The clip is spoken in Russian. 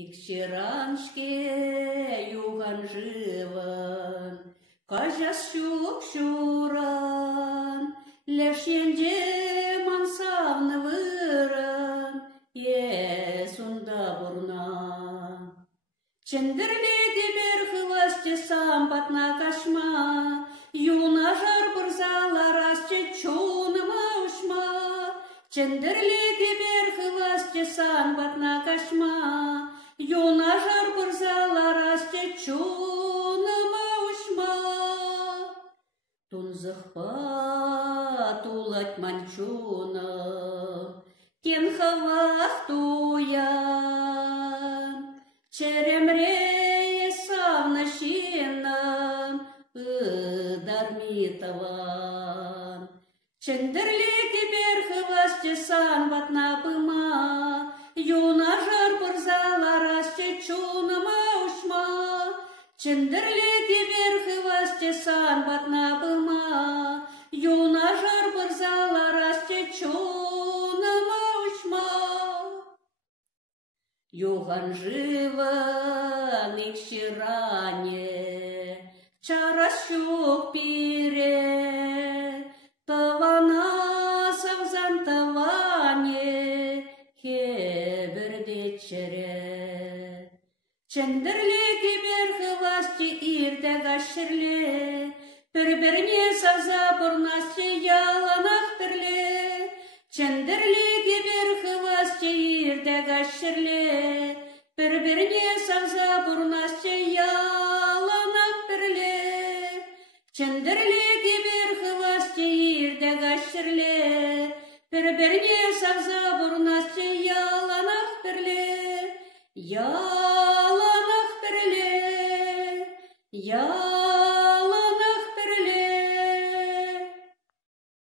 Икчераншке юган живан, кажас щук щуран, лешенже мансавны выран, есунда бурна. Чендерледи берхывасте сампатна кашма, юна жар бурзаларасче чуныма ушма. Чендерледи берхывасте сампатна кашма, юна жар бурзаларасче чуныма ушма. Тунзыхпа тулать манчуна, кен хавах туян, черемре савна шинам дармитаван. Чендерлеги берхывасте сан батна пыма, юна жар бурзаларасче чуныма ушма. Чендерлеги берхывасте сан батна пыма, юна жар бурзаларасче чуныма ушма. Юган живан икчеране, чаращук пире, тавана савзан таване, хеберде чере. Чендерлеги берхывасте ирде гашерле, бір-біріне савза бурнасче яланах тірле. Чендерлеги берхывасте ирде гашерле, бір-біріне савза бурнасче яланах тірле. Чендерлеги берхывасте ирде гашерле, бір-біріне савза бурнасче яланах тірле. Яланах тірле,